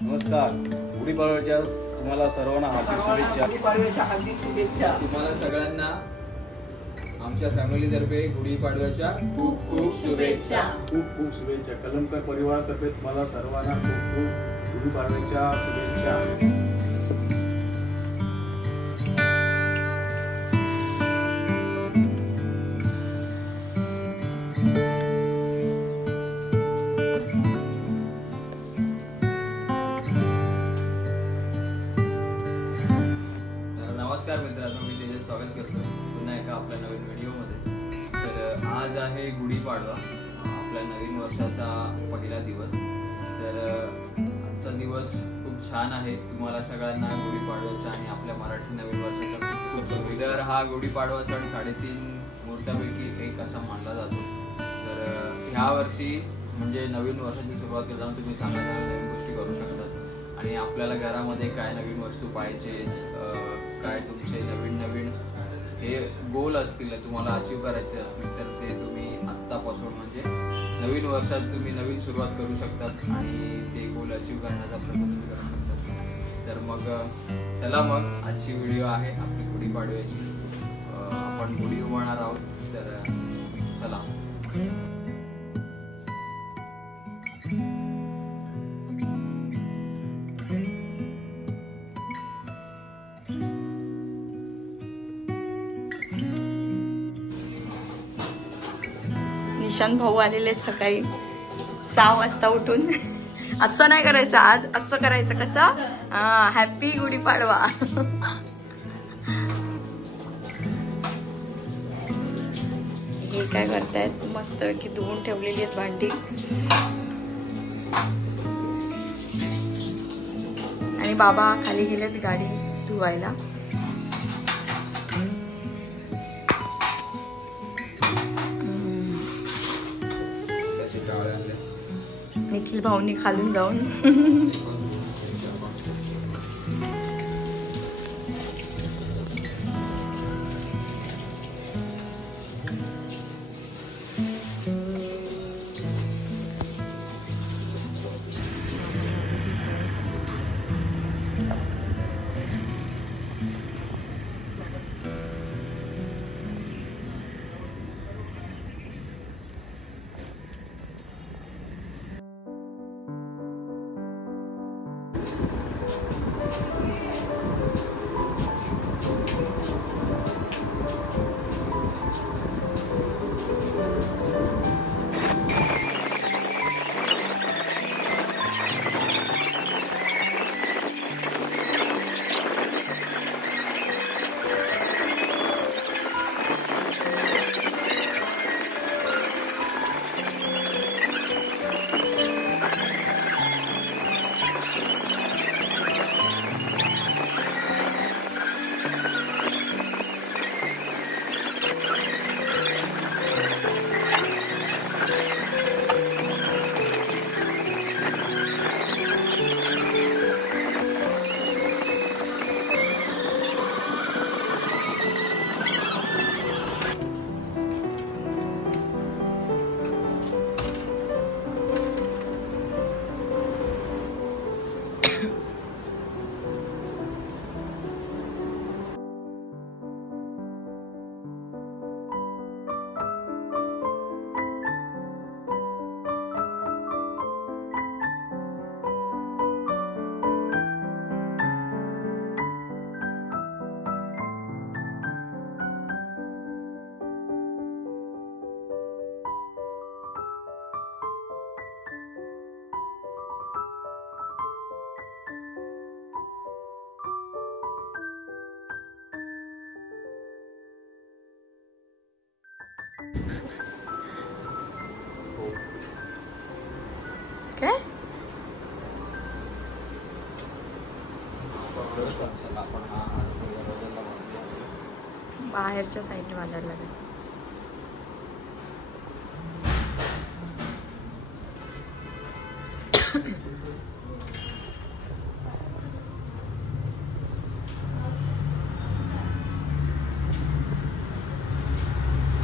नमस्कार. गुढीपाडव्याच्या तुम्हाला सर्वांना हार्दिक शुभेच्छा. गुढीपाडव्याच्या हार्दिक शुभेच्छा. तुम्हाला सगळ्यांना आमच्या फॅमिलीतर्फे गुढीपाडव्याच्या खूप खूप शुभेच्छा. खूप खूप शुभेच्छा. कलमकर परिवारातर्फे तुम्हाला सर्वांना खूप खूप गुढीपाडव्याच्या शुभेच्छा. नमस्कार मित्रांनो, मी त्याचे स्वागत करतो पुन्हा एका आपल्या नवीन व्हिडिओमध्ये. तर आज आहे गुढीपाडवा, आपल्या नवीन वर्षाचा पहिला दिवस. तर आजचा दिवस खूप छान आहे. तुम्हाला सगळ्यांना गुढीपाडव्याचा आणि आपल्या मराठी नवीन वर्षाचा खूप खूप शुभेच्छा. तर हा गुढीपाडवा सण 3.5 मुहूर्तापैकी एक असा मानला जातो. तर ह्या वर्षी म्हणजे नवीन वर्षाची सुरुवात करताना तुम्ही चांगल्या चांगल्या नवीन गोष्टी करू शकतात. आणि आपल्याला घरामध्ये काय नवीन वस्तू पाहिजे, काय तुमचे नवीन नवीन हे गोल असतील, तुम्हाला अचीव करायचे असतील, तर ते तुम्ही आत्तापासून म्हणजे नवीन वर्षात तुम्ही नवीन सुरुवात करू शकतात आणि ते गोल अचीव करण्याचा प्रयत्न करू शकतात. तर मग चला, मग आजची व्हिडिओ आहे आपली गुढीपाडव्याची. आपण गुढी उभारणार आहोत. तर चला. निशांत भाऊ आलेले आहेत सकाळी 6 वाजता उठून. असं नाही करायचं, आज असं करायचं. कसं? हा, हॅपी गुढीपाडवा. हे काय करतायत? मस्त की धुवून ठेवलेली आहेत भांडी. आणि बाबा खाली गेलेत गाडी धुवायला. निखिल भाऊनी खालून जाऊन काय बाहेरच्या साईडला बांधायला लागेल.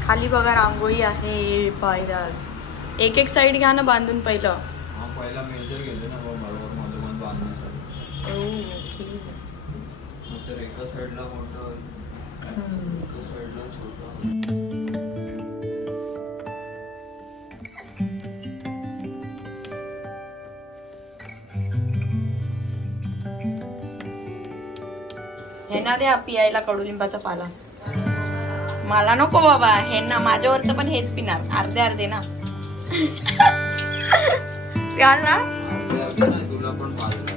खाली बघा रांगोळी आहे. पायदार एक एक साईड घ्या ना बांधून पहिलं. पहिला मेजर घेतो ना बरोबर मध्ये बांधून उभारण्यासाठी. ओके. तर एका साईडला मोठं होईल, एका साईडला छोटं होईल. ह्यांना द्या पियायला कडुलिंबाचा पाला. मला नको बाबा, ह्यांना माझ्यावरचं पण हेच पिणार, अर्धे अर्धे ना. प्याल ना. अर्धे नाही, तुला पण पाहिजे.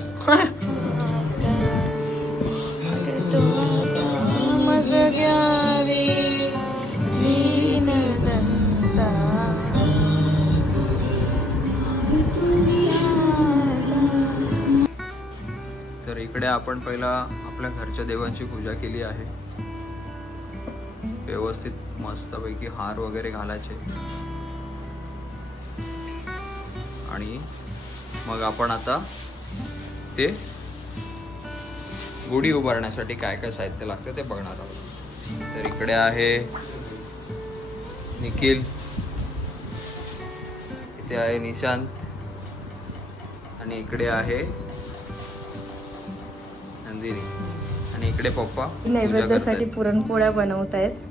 तर इकडे आपण पहिला आपल्या घरच्या देवांची पूजा केली आहे. व्यवस्थित मस्तपैकी हार वगैरे घालायचे आणि मग आपण आता ते गुढी उभारण्यासाठी काय काय साहित्य लागतं ते बघणार आहोत. तर इकडे आहे निखिल, इथे आहे निशांत आणि इकडे आहे नंदिनी आणि इकडे पप्पा नैवेद्यासाठी पुरणपोळ्या बनवत आहेत.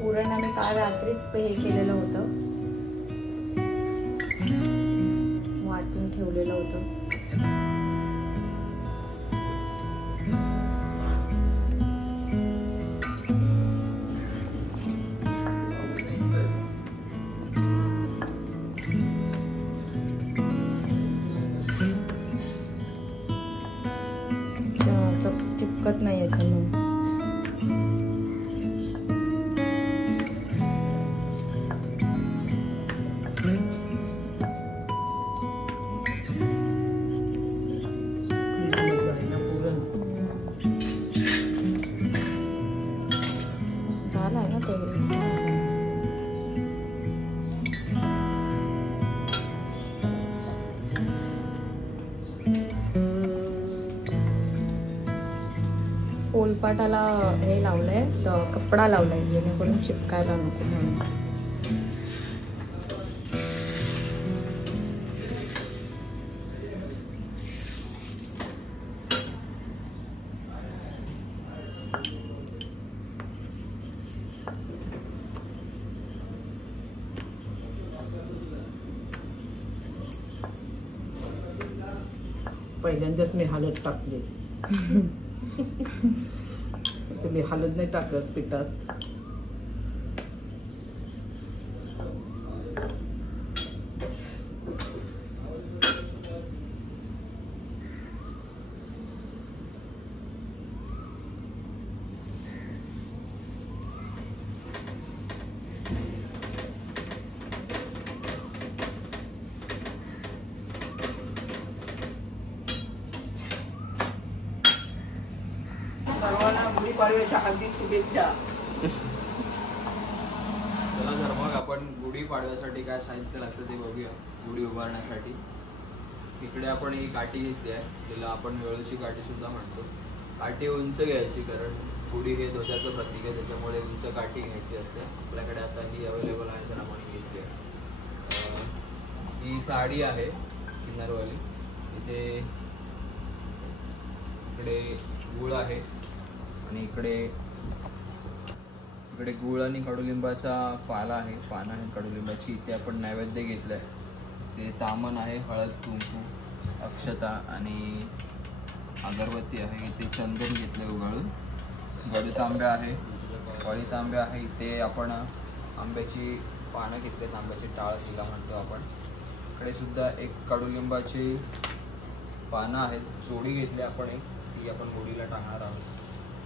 पुरण आम्ही काल रात्रीच हे केलेलं होतं, वाटून ठेवलेलं होतं. चिपकत नाही येत म्हणून. झालं आहे ना ते. पोलपाटाला हे लावलंय, कपडा लावलाय जेणेकरून चिपकायला नको म्हणून. पहिल्यांदाच मी हळद टाकली. मी हळद नाही टाकत पिठात. सर्वांना गुढीपाडव्याच्या हार्दिक शुभेच्छा. चला तर मग आपण गुढी पाडव्यासाठी काय साहित्य लागतं ते बघूया. गुढी उभारण्यासाठी इकडे आपण ही काठी घेतली आहे, तिला आपण वेळूची काठी सुद्धा म्हणतो. काठी उंच घ्यायची, कारण गुढी हे ध्वजाचं प्रतीक आहे, त्याच्यामुळे उंच काठी घ्यायची असते. आपल्याकडे आता ही अवेलेबल आहे तर आपण घेतली आहे. ही साडी आहे किन्नरवाली. इकडे गुळ आहे आणि इकडे गुळ आणि कडुलिंबाचा पाला आहे, पानं आहे कडुलिंबाची. इथे आपण नैवेद्य घेतलं आहे. ते तामण आहे, हळद, कुंकू, अक्षता आणि अगरबत्ती आहे. इथे चंदन घेतले उगाळून. गडतांब्या आहे, कळीतांब्या आहे. इथे आपण आंब्याची पानं घेतलेत, आंब्याची टाळ तिला म्हणतो आपण. इकडे सुद्धा एक कडुलिंबाची पानं आहेत, जोडी घेतली आपण एक, ती आपण गुढीला टाकणार आहोत.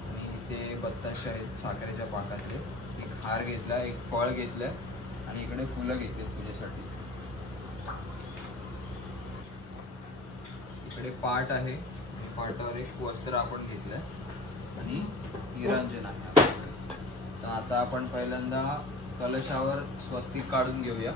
आणि इथे बत्ताशे आहेत साखरेच्या पाकातले. एक हार घेतला, एक फळ घेतलं आणि इकडे फुलं घेतलीत पूजेसाठी. इकडे पाट आहे, पाटावर एक वस्त्र आपण घेतलंय आणि निरांजन आहे आपल्याकडे. तर आता आपण पहिल्यांदा कलशावर स्वस्तिक काढून घेऊया.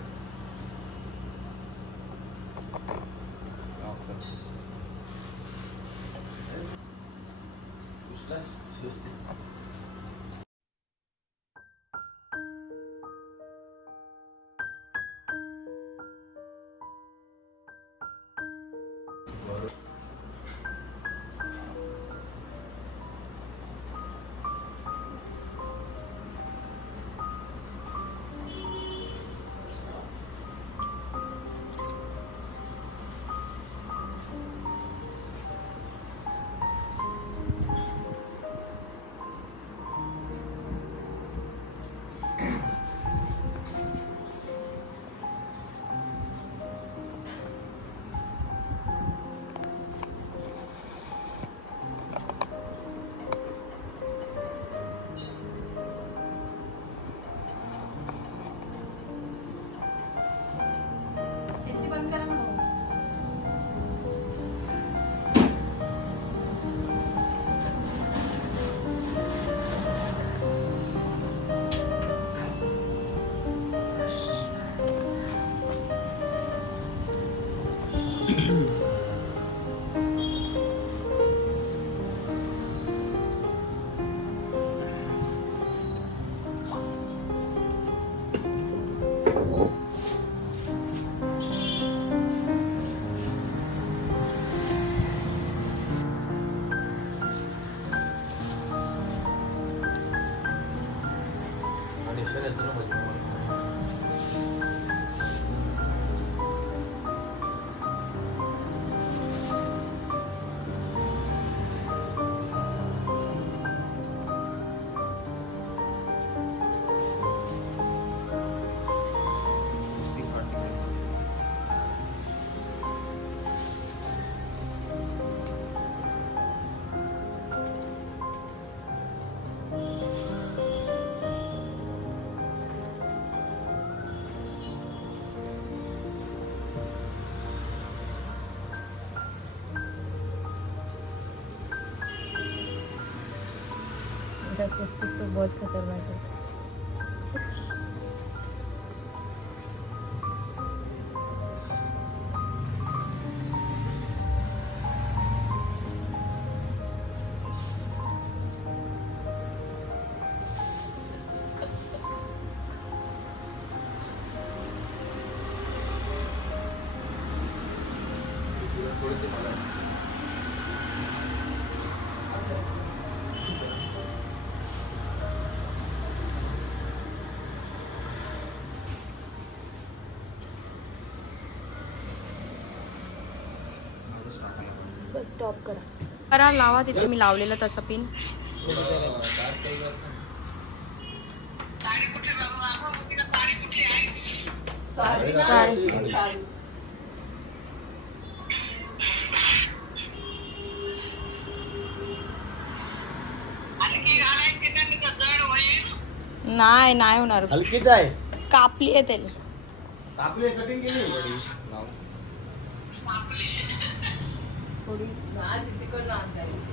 एसी बंद करा ना. इनका स्वस्तिक तो बहुत खतरनाक है। बस स्टॉप करा. करा लावा तिथे मी लावलेलं तसं पिन. साडी साडी. साडी. नाही नाही होणार. हलकीच आहे. कापली आहे त्याला. आपली कटिंग केली थोडी आज तिकडनं आणता येईल.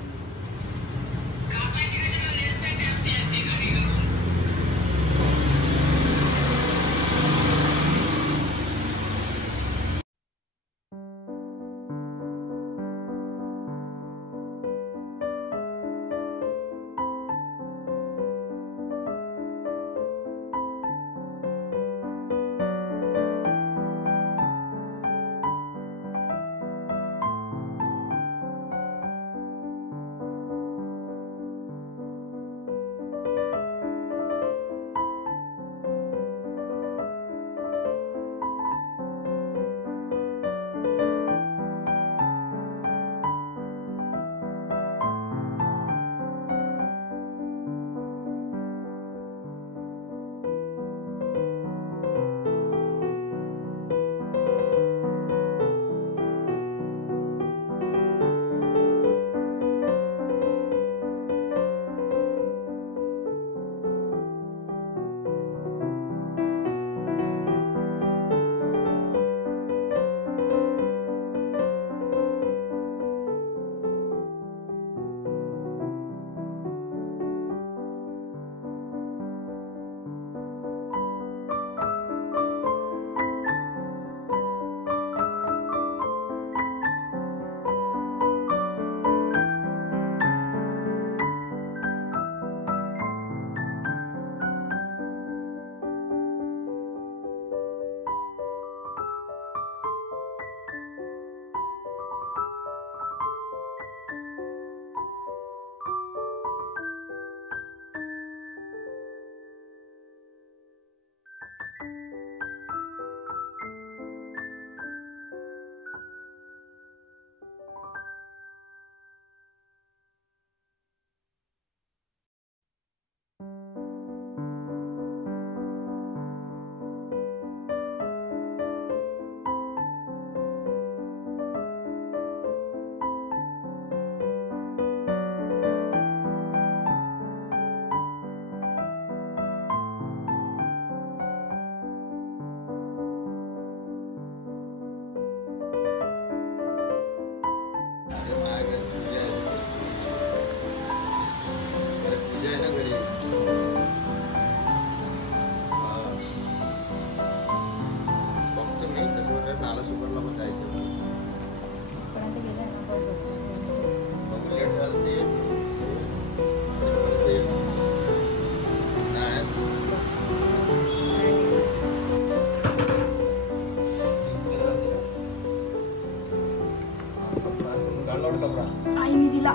आईने दिला.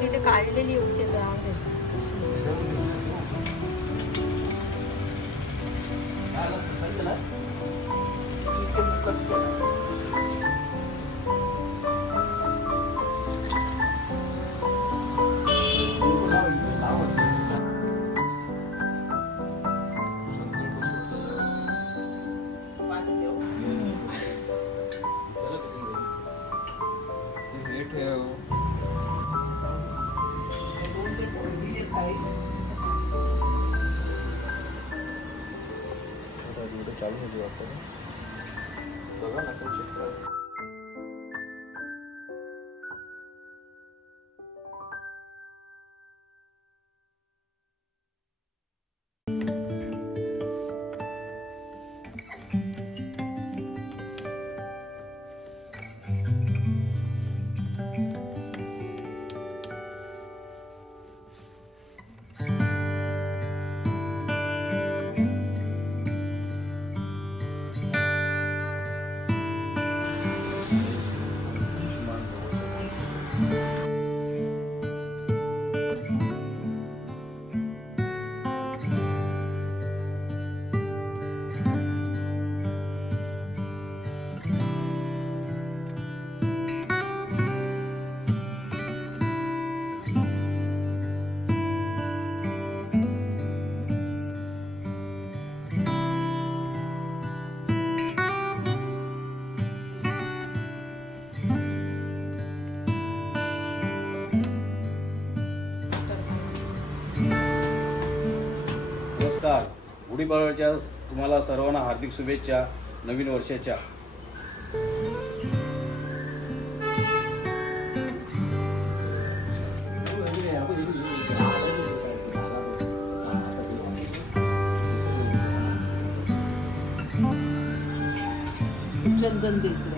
तिथे काढलेली होती नमस्कार. गुढीपाडव्याच्या तुम्हाला सर्वांना हार्दिक शुभेच्छा नवीन वर्षाच्या. चंदन देतो.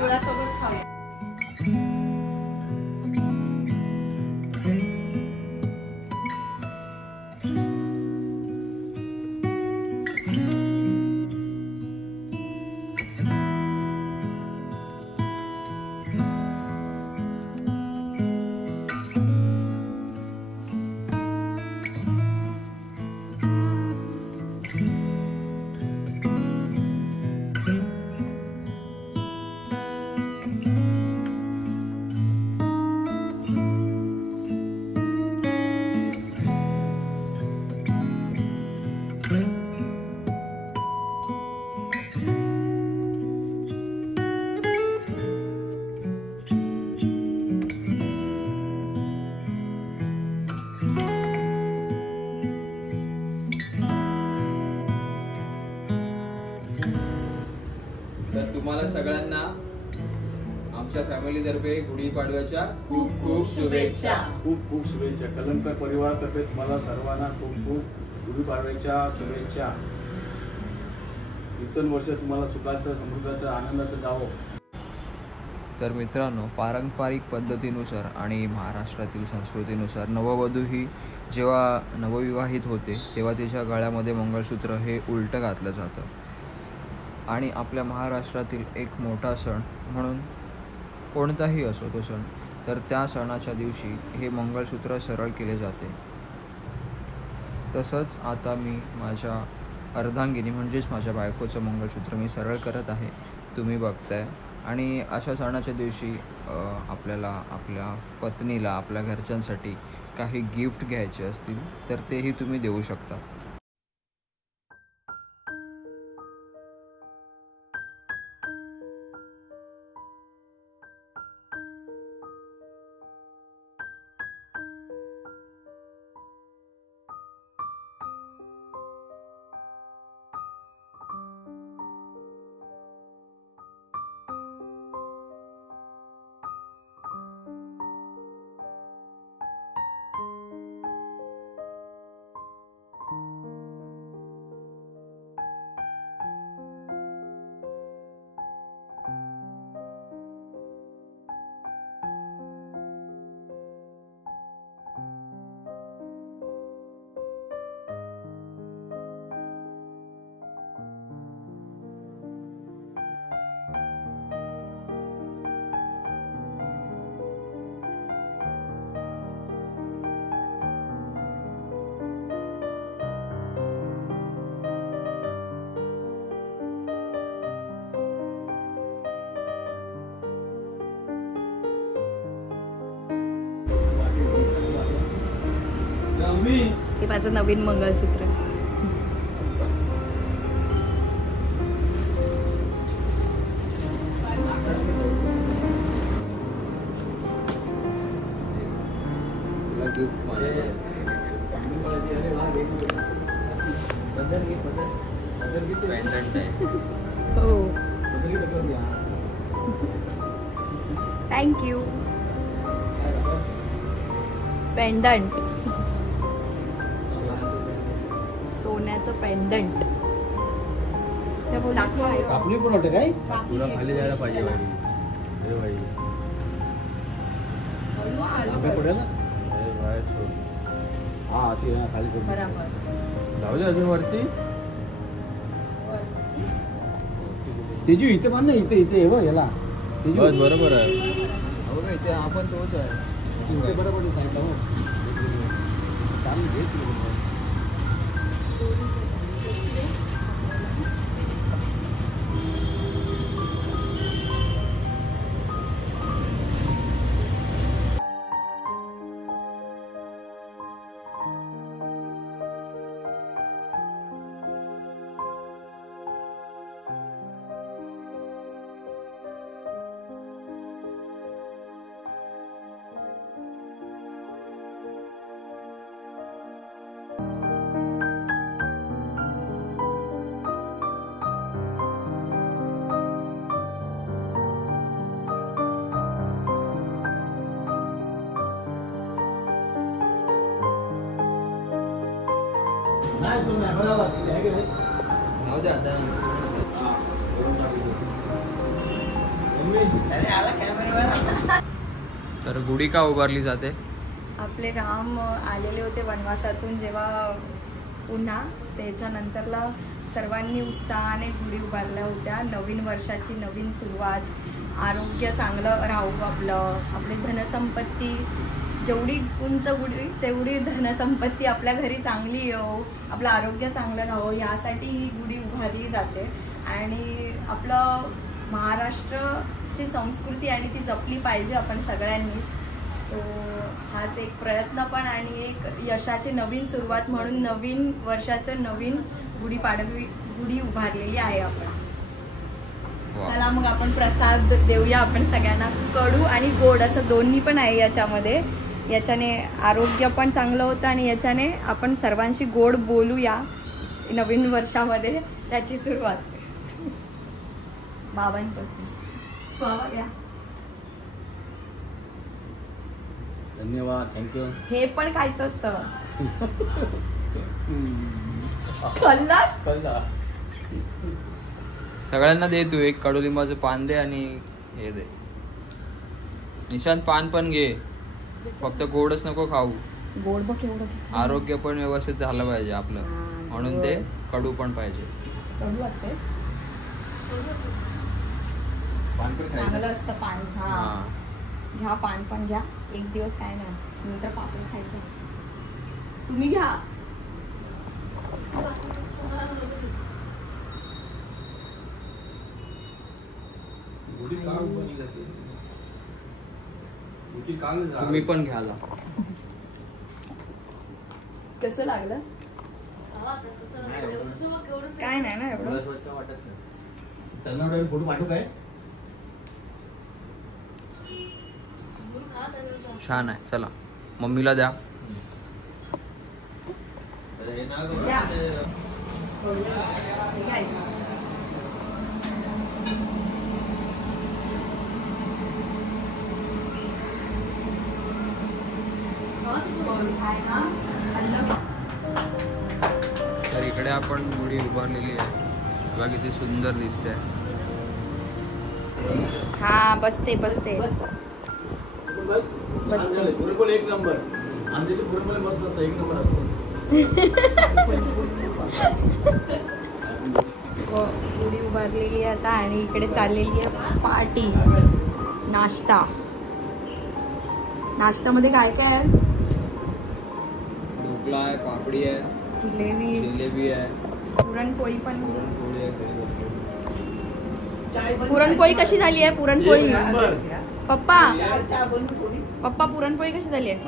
गुळासोबत खाऊया. तर तुम्हाला सगळ्यांना आमच्या फॅमिलीतर्फे गुढीपाडव्याच्या खूप खूप शुभेच्छा. खूप खूप शुभेच्छा. कलमकर परिवारातर्फे तुम्हाला सर्वांना खूप खूप गुढीपाडव्याच्या शुभेच्छा. नूतन वर्ष तुम्हाला सुखाचं समृद्धाचं आनंदाचं जावं. तर मित्रांनो, पारंपरिक पद्धतीनुसार आणि महाराष्ट्रातील संस्कृतीनुसार नववधू ही जेव्हा नवविवाहित होते तेव्हा तिच्या गळ्यामध्ये मंगळसूत्र हे उलटं घातलं जातं. आणि आपल्या महाराष्ट्रातील एक मोठा सण म्हणून कोणताही असो तो सण, तर त्या सणाच्या दिवशी हे मंगळसूत्र सरळ केले जाते. तसंच आता मी माझ्या अर्धांगिनी म्हणजेच माझ्या बायकोचं मंगळसूत्र मी सरळ करत आहे, तुम्ही बघताय. आणि अशा सणाच्या दिवशी आपल्याला आपल्या पत्नीला आपल्या घरच्यांसाठी काही गिफ्ट घ्यायचे असतील तर तेही तुम्ही देऊ शकता. मम्मी हे माझं नवीन मंगळसूत्र. पेंडंट आहे. हो थँक्यू. पेंडंट, सोन्याचं पेंडंट. आपली पण वाटत काय तुला खाली जायला पाहिजे बाई. अरे भाई पडेल ना. अरे भाई सोड. हा अशी आहे ना, खाली पडली. बरोबर. जाऊ दे अजून वरती. तेजू इथे पण ना, इथे इथे हे बघ याला. तेजू बरोबर आहे. बघा इथे आपण तोच आहे. इथे बरोबर आहे साईडला. हो चालू घे तू. जाऊ दे आता. तर गुढी का उभारली जाते? आपले राम आलेले होते वनवासातून जेव्हा पुन्हा, त्याच्यानंतरला सर्वांनी उत्साहाने गुढी उभारल्या होत्या. नवीन वर्षाची नवीन सुरुवात, आरोग्य चांगलं राहू, आपली धनसंपत्ती जेवढी उंच गुढी तेवढी धनसंपत्ती आपल्या घरी चांगली येऊ, आपलं आरोग्य चांगलं राहू, यासाठी ही गुढी उभारली जाते. आणि आपलं महाराष्ट्राची संस्कृती आणि ती जपली पाहिजे आपण सगळ्यांनीच. सो हाच एक प्रयत्न पण आणि एक यशाची नवीन सुरुवात म्हणून नवीन वर्षाचं नवीन गुढी उभारलेली आहे आपण. चला मग आपण प्रसाद देऊया आपण सगळ्यांना. कडू आणि गोड असं दोन्ही पण आहे याच्यामध्ये. याच्याने आरोग्य पण चांगलं होतं आणि याच्याने आपण सर्वांशी गोड बोलूया नवीन वर्षामध्ये. त्याची सुरुवात बाबांपासून. बाबा घ्या. धन्यवाद. थँक्यू. हे पण खायचं असतं. खाल्ला सगळ्यांना दे तू. एक कडुलिंबाचं पान दे आणि हे दे. निशांत पान पण घे, फक्त गोडच नको खाऊ. गोड बघ एवढं. आरोग्य पण व्यवस्थित झालं पाहिजे आपलं, म्हणून ते कडू पण पाहिजे. कडू वाटतंय. पान पण खायचं. चांगलं असतं पान. हा घ्या, पान पण घ्या. एक दिवस काय नाही, नंतर पापड खायचं. तुम्ही घ्या. गुढी का उभारली जाते? गुढी का नाही तुम्ही पण घ्याला. कसं लागलं? काय नाही ना एवढं. फोटो पाठवू काय? छान आहे. चला मम्मीला द्या. द्या. तर इकडे आपण गुढी उभारलेली आहे. बघा किती सुंदर दिसते. हा बसते बसते. बस पुरणपोळी एक नंबर. आमच्या पुरणपोळी मस्त असतं, एक नंबर असतो. गुढी उभारलेली आहे आता आणि इकडे चाललेली आहे पार्टी. नाश्ता. नाश्त्यामध्ये काय काय आहे? ढोकळा आहे, पापडी आहे, जिलेबी आहे, पुरणपोळी पण. पुरणपोळी आहे. पुरणपोळी कशी झाली आहे? पुरणपोळी एक नंबर. पप्पा पुरणपोळी कशी झाली आहे?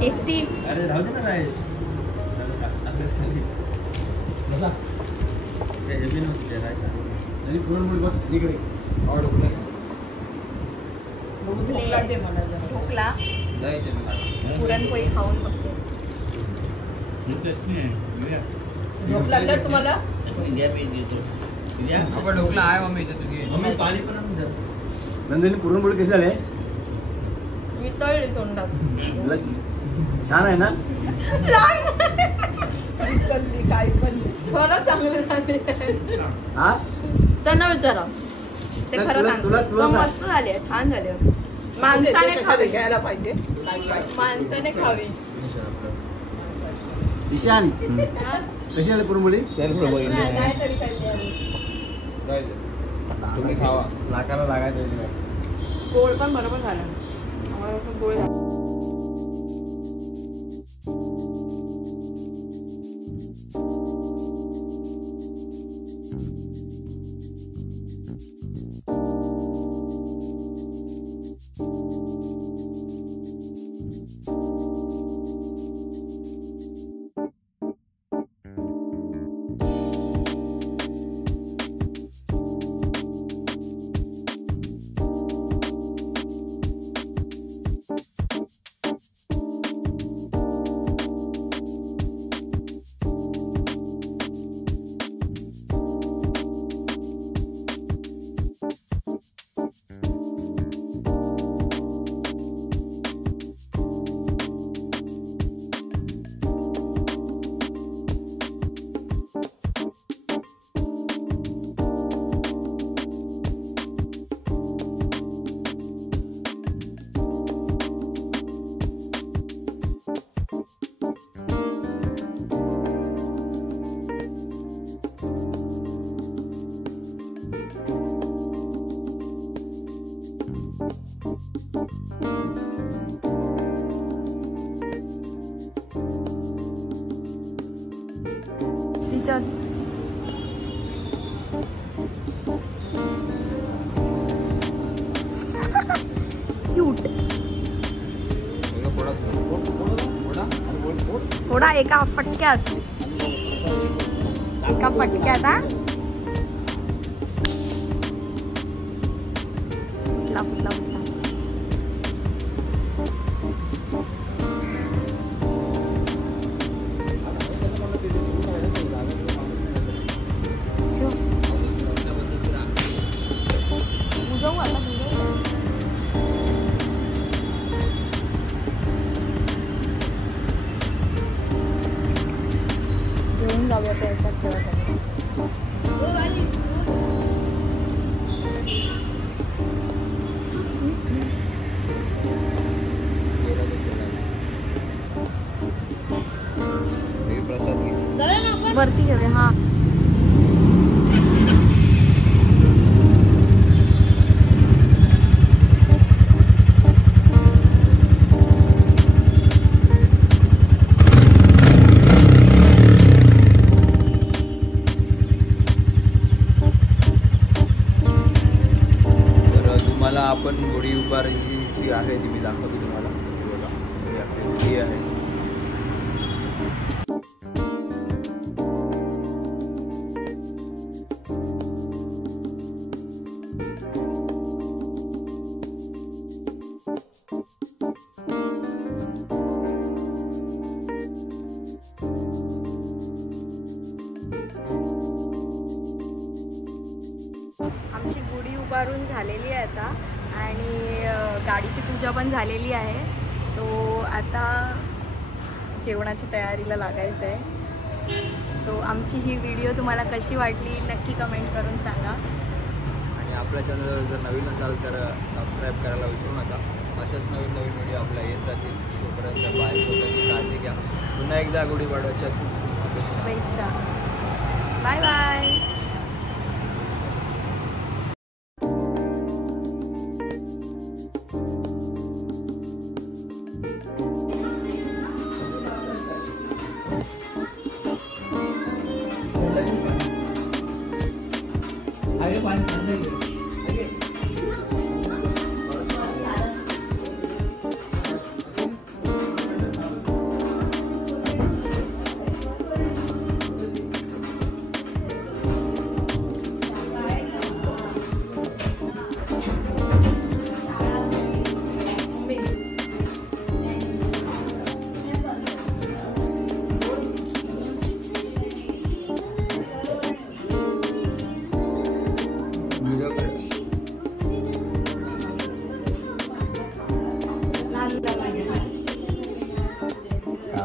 टेस्टी. अरे राहू दे ना राईस. बसा. काय हेवी नको ते राईस. आणि पुरणपोळी बघ इकडे. आवड ढोकला ढोकळा दे मला जरा. ढोकळा जायचं मी काढा. पुरणपोळी खाऊन बघते. झोप लागलं तुम्हाला? आपण ढोकला आहे मम्मी इथे तुझी. पाणी पण नंदिनी पुरणपोळी कशी झाली? वितळली तोंडात. छान आहे ना? विकल्ली काय पण. खरं चांगलं झाले. हा त्यांना विचारा ते तुला- खरं तुला- तुला- तुला सांग सांग. मस्त झाले छान झाले. माणसाने माणसाने खावी घ्यायला पाहिजे. माणसाने खावी. ईशान कशी झाली पुरणपोळी? नाही तरी खाल्ली आम्ही. जायचं तुम्ही खावा. नाकाला लागायचं. गोड पण बरोबर झालं. आम्हाला पण गोड झालं. तिच्यात क्यूट थोडा एका फटक्यात हा फुटला फुटला फुटला. बुजवू आता बुजवू. घेऊन जाऊया त्याचा खेळत. प्रसाद वरती घेऊया हा. तुम्हाला आपण गुढी उभारली जी आहे ती मी दाखवतो तुम्हाला. बघा ही आपली गुढी आहे. आमची गुढी उभारून झालेली आहे आता आणि गाडीची पूजा पण झालेली आहे. सो आता जेवणाची तयारीला लागायचं आहे. सो आमची ही व्हिडिओ तुम्हाला कशी वाटली नक्की कमेंट करून सांगा. आणि आपल्या चॅनलवर जर नवीन असाल तर सबस्क्राईब करायला विसरू नका. अशाच नवीन नवीन व्हिडिओ आपल्या येत राहतील. तोपर्यंत बाय. स्वतःची काळजी घ्या. पुन्हा एकदा गुढीपाडव्याच्या शुभेच्छा. Bye bye.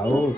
आओ.